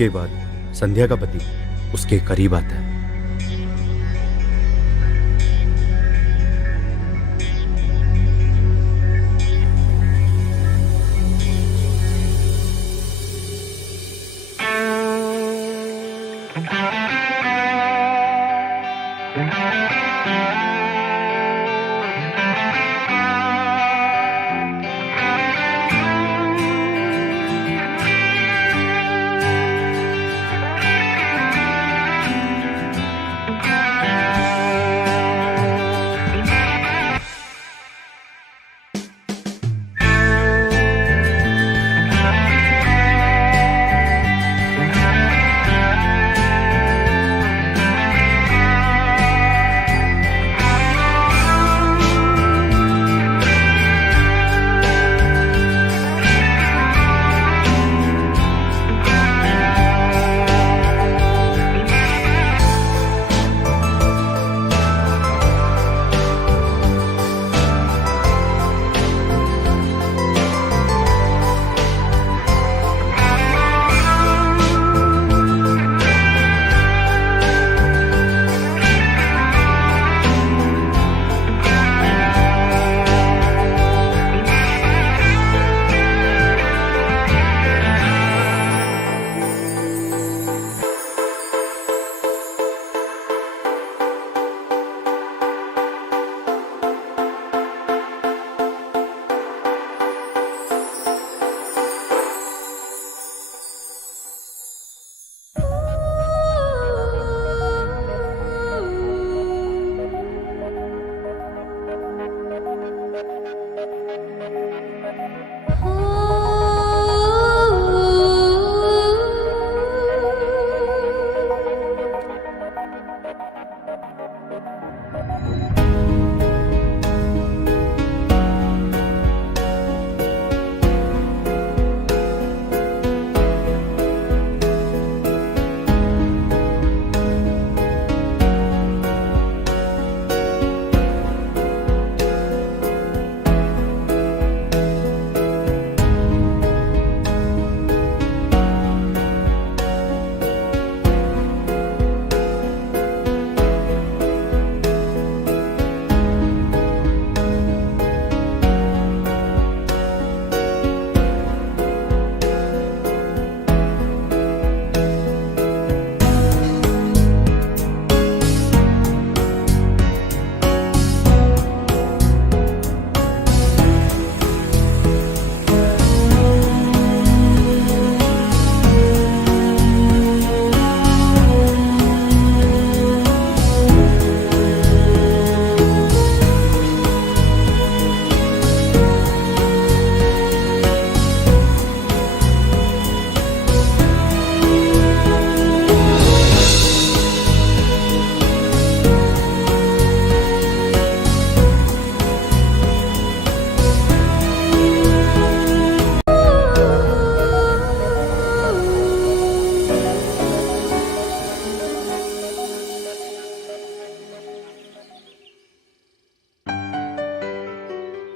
उसके बाद संध्या का पति उसके करीब आता है।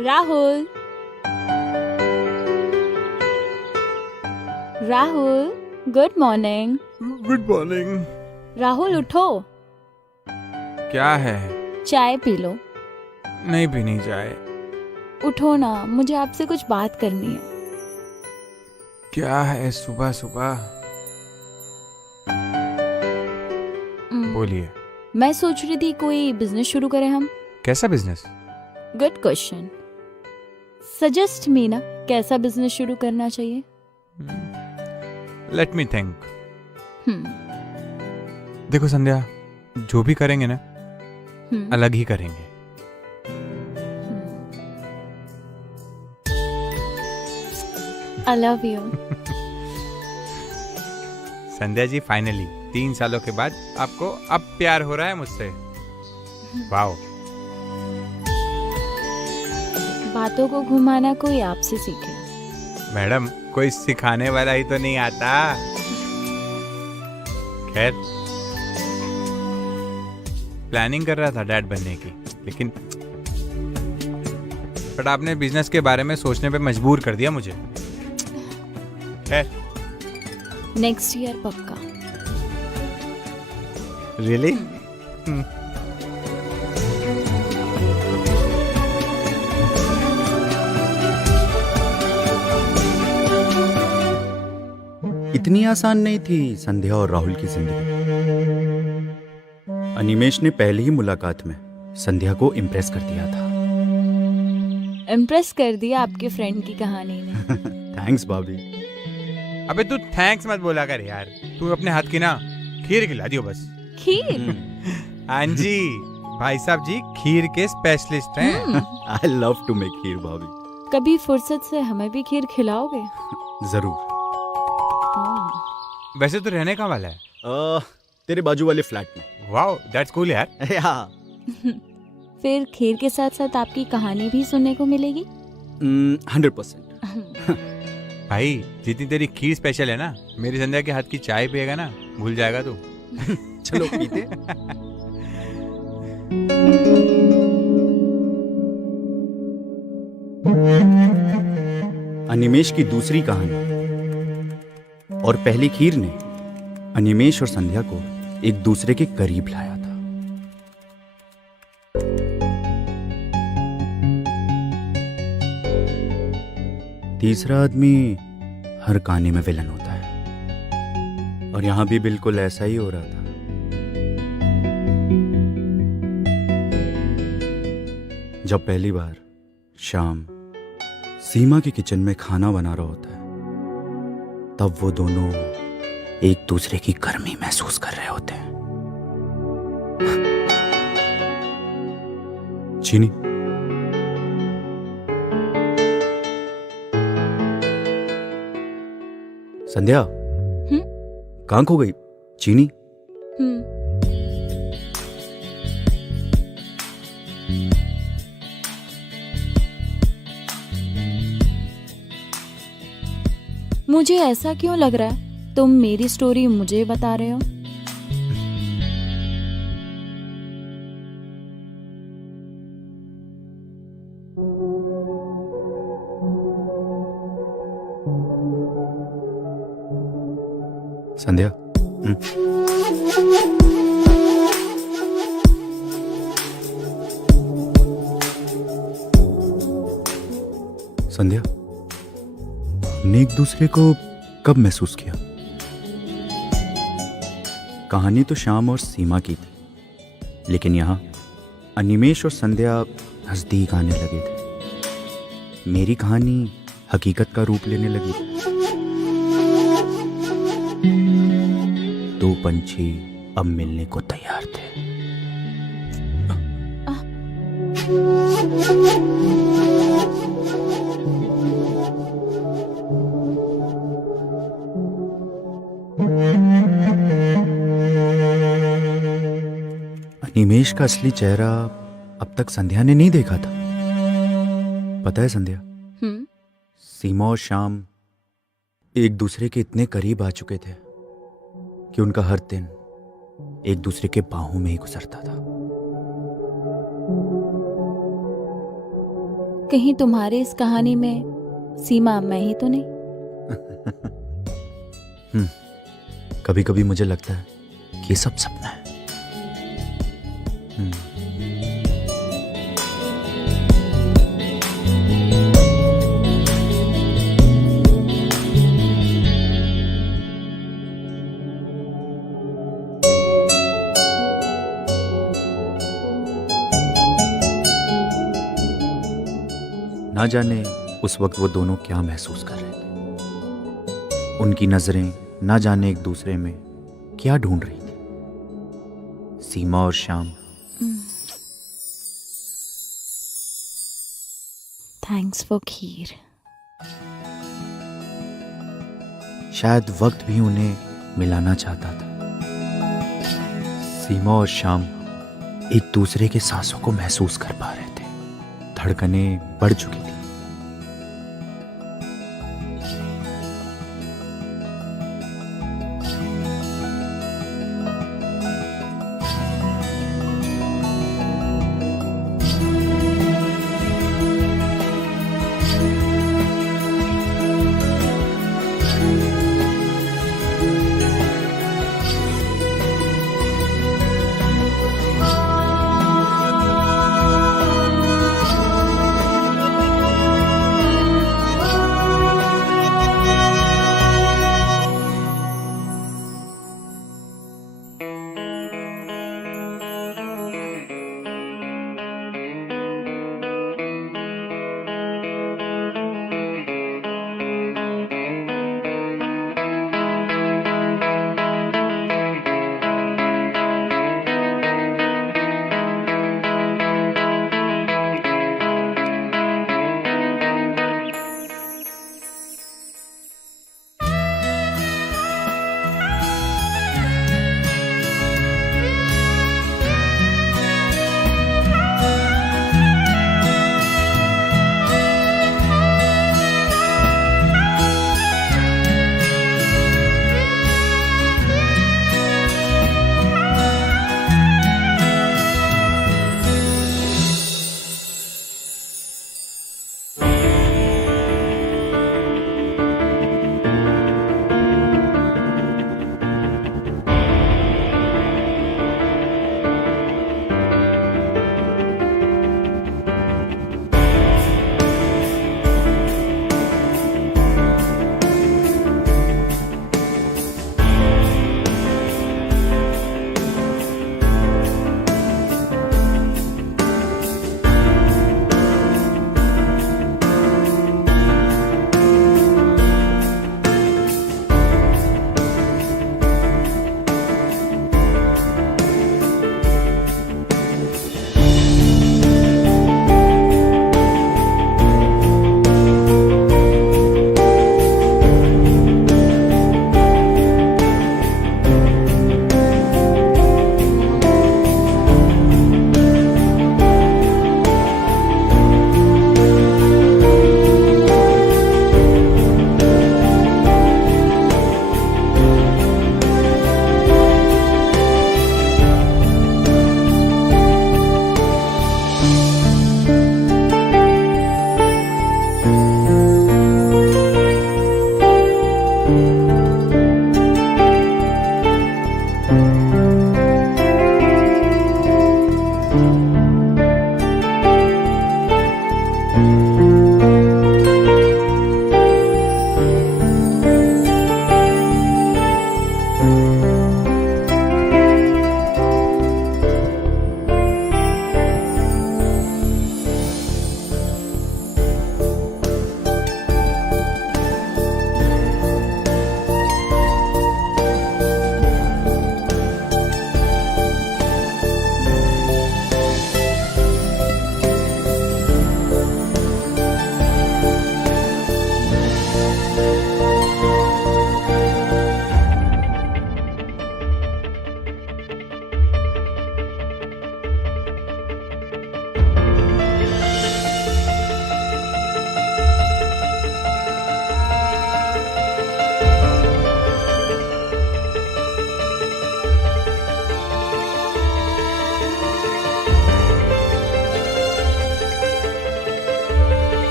Rahul, Rahul, good morning. Good morning. Rahul उठो, क्या है? चाय पी लो। नहीं पीनी चाय। उठो ना, मुझे आपसे कुछ बात करनी है। क्या है सुबह सुबह? बोलिए। मैं सोच रही थी कोई बिजनेस शुरू करें हम। कैसा business? Good question. Suggest me ना, कैसा बिजनेस शुरू करना चाहिए? Let me think. देखो संध्या, जो भी करेंगे ना अलग ही करेंगे। I love you. Sandhya ji, finally 3 सालों के बाद आपको अब प्यार हो रहा है मुझसे। वाओ। बातों को घुमाना कोई आपसे सीखे। मैडम, कोई सिखाने वाला ही तो नहीं आता। खैर, प्लानिंग कर रहा था डैड बनने की, लेकिन बट आपने बिजनेस के बारे में सोचने पे मजबूर कर दिया मुझे। खैर, नेक्स्ट ईयर पक्का। रियली? इतनी आसान नहीं थी संध्या और राहुल की जिंदगी। अनिमेश ने पहली ही मुलाकात में संध्या को इम्प्रेस कर दिया था। इम्प्रेस कर दिया आपके फ्रेंड की कहानी ने। थैंक्स भाभी। अबे तू थैंक्स मत बोला कर यार, तू अपने हाथ की ना खीर खिला दियो बस। खीर? हाँ जी, भाई साहब जी खीर के स्पेशलिस्ट हैं। आई लव टू मेक खीर भाभी। कभी फुर्सत से हमें भी खीर खिलाओगे? जरूर। वैसे तो रहने का वाला है? तेरे बाजू वाले फ्लैट में। वाओ दैट्स कूल यार। फिर खीर के साथ साथ आपकी कहानी भी सुनने को मिलेगी। 100%। भाई जितनी तेरी खीर स्पेशल है ना, मेरी संध्या के हाथ की चाय पिएगा ना भूल जाएगा तू। चलो पीते। अनिमेश की दूसरी कहानी और पहली खीर ने अनिमेश और संध्या को एक दूसरे के करीब लाया था। तीसरा आदमी हर कहानी में विलन होता है और यहां भी बिल्कुल ऐसा ही हो रहा था। जब पहली बार शाम सीमा के किचन में खाना बना रहा होता है, तब वो दोनों एक दूसरे की गर्मी महसूस कर रहे होते हैं। चीनी, संध्या, कहाँ खो गई? चीनी? मुझे ऐसा क्यों लग रहा है तुम मेरी स्टोरी मुझे बता रहे हो? संध्या, संध्या, हमने एक दूसरे को कब महसूस किया? कहानी तो श्याम और सीमा की थी, लेकिन यहां अनिमेश और संध्या नजदीक आने लगे थे। मेरी कहानी हकीकत का रूप लेने लगी थी। दो पंछी अब मिलने को तैयार थे। अनिमेश का असली चेहरा अब तक संध्या ने नहीं देखा था। पता है संध्या, सीमा और श्याम एक दूसरे के इतने करीब आ चुके थे कि उनका हर दिन एक दूसरे के बाहों में ही गुजरता था। कहीं तुम्हारे इस कहानी में सीमा मैं ही तो नहीं? कभी कभी मुझे लगता है कि ये सब सपना है। ना जाने उस वक्त वो दोनों क्या महसूस कर रहे थे। उनकी नजरें ना जाने एक दूसरे में क्या ढूंढ रही थी। सीमा और श्याम। थैंक्स फॉर खीर। शायद वक्त भी उन्हें मिलाना चाहता था। सीमा और श्याम एक दूसरे के सांसों को महसूस कर पा रहे थे। धड़कनें बढ़ चुकी थी।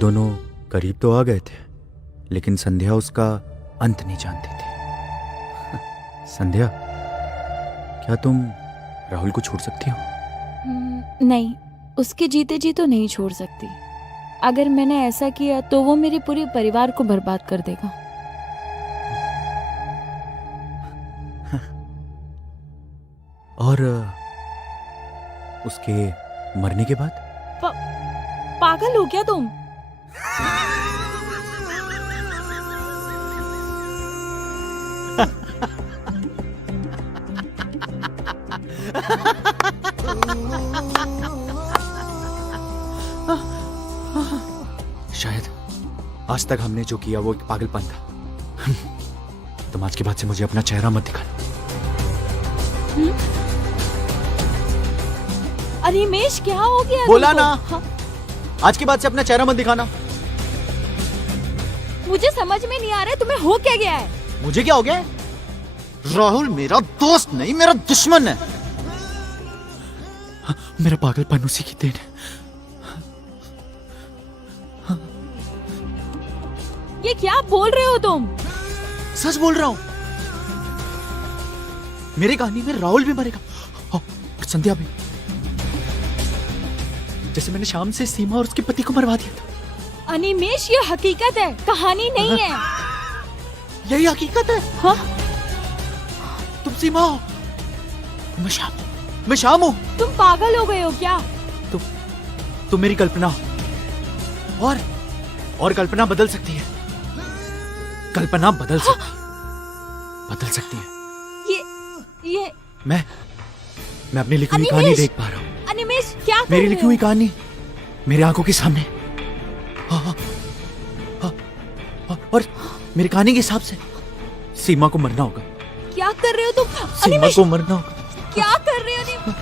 दोनों करीब तो आ गए थे, लेकिन संध्या उसका अंत नहीं जानती थी। संध्या, क्या तुम राहुल को छोड़ सकती हो? नहीं, उसके जीते जी तो नहीं छोड़ सकती। अगर मैंने ऐसा किया तो वो मेरे पूरे परिवार को बर्बाद कर देगा। और उसके मरने के बाद? पागल हो क्या तुम? शायद आज तक हमने जो किया वो एक पागलपन था। तुम आज के बाद से मुझे अपना चेहरा मत दिखाना। अनिमेश, क्या हो गया? बोला तुमको? ना। हाँ? आज के बाद से अपना चेहरा मत दिखाना। मुझे समझ में नहीं आ रहा है तुम्हें हो क्या गया है। मुझे क्या हो गया? राहुल मेरा दोस्त नहीं, मेरा दुश्मन है। मेरा पागलपन उसी की देन है। ये क्या बोल रहे हो तुम? सच बोल रहा हूं। मेरी कहानी में राहुल भी मरेगा और संध्या भी, जैसे मैंने शाम से सीमा और उसके पति को मरवा दिया था। अनिमेश, ये हकीकत है, कहानी नहीं है। यही हकीकत है। हाँ? तुम सीमा हो, मैं शाम हूं। तुम पागल हो गए हो क्या? तुम मेरी कल्पना हो। और कल्पना बदल सकती है। कल्पना बदल सकती है। ये मैं अपनी लिखी हुई कहानी देख पा रहा हूँ। अनिमेश, क्या कर मेरी रहे लिखी हो? हुई कहानी मेरे आंखों के सामने। और मेरी कहानी के हिसाब से सीमा को मरना होगा। क्या कर रहे हो तुम? सीमा अनिमेश, को मरना होगा। क्या कर रहे हो तुम?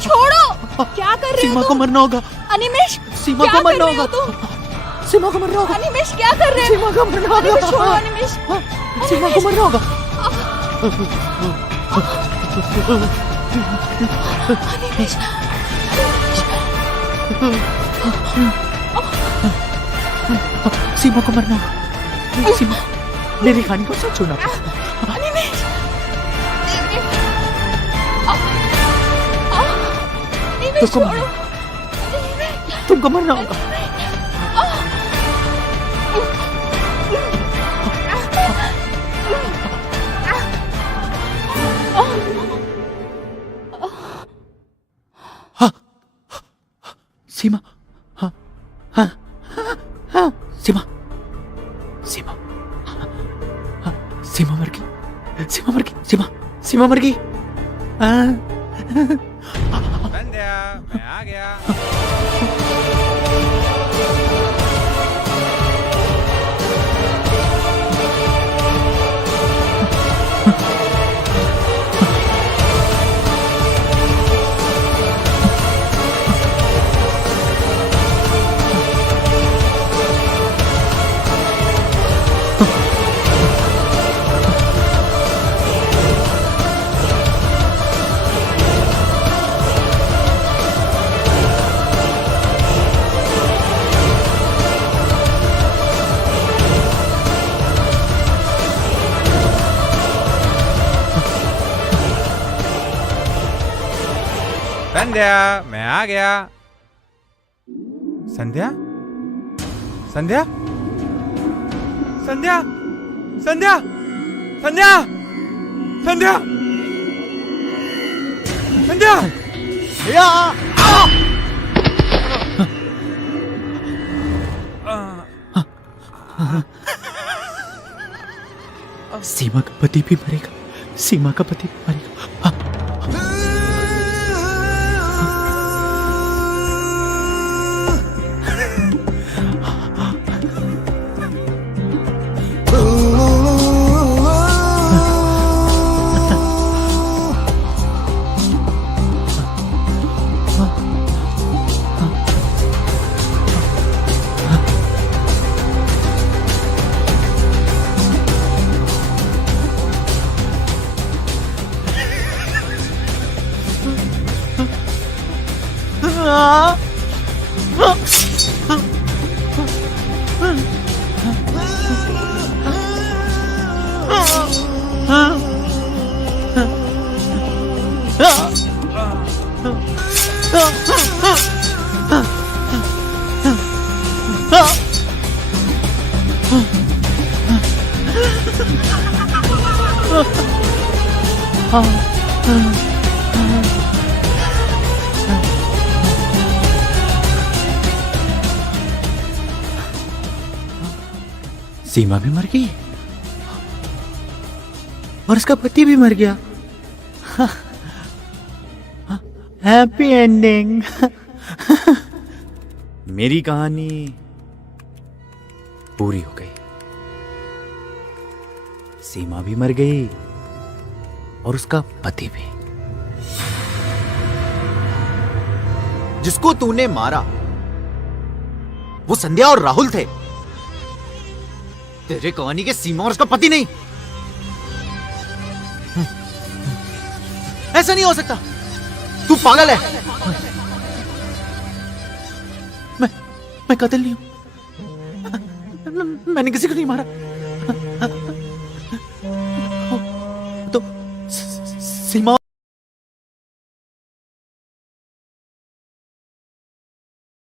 छोड़ो! क्या कर रहे सीमा हो को तुम? मरना होगा। अनिमेश, सीमा क्या को कर मरना रहे हो होगा। तुम? सीमा को मरना होगा। अनिमेश, क्या कर रहे हो? सीमा को मरना अनिमेश, छोड़ो होगा। अनिमेश। सीमा को मरना होगा। अनिमेश, सीमा को मरना होगा। सीमा, मेरी कहानी को सच होना। अनिमेश, अनिमेश, छोड़ो। तुमको मरना होगा। सीमा, हाँ हाँ हाँ, सीमा मर गई। सीमा मर गई। संध्या, मैं आ गया। संध्या, मैं आ गया। संध्या, संध्या, संध्या, संध्या, संध्या, संध्या, संध्या। सीमा का पति भी मरेगा। सीमा का पति भी मरेगा। सीमा भी मर गई और उसका पति भी मर गया। Happy ending. मेरी कहानी पूरी हो गई। सीमा भी मर गई और उसका पति भी। जिसको तूने मारा वो संध्या और राहुल थे, तेरे कहानी के सीमा और उसका पति नहीं। ऐसा नहीं हो सकता, तू पागल है। मैं कत्ल नहीं हूं, मैंने किसी को नहीं मारा। तो सीमा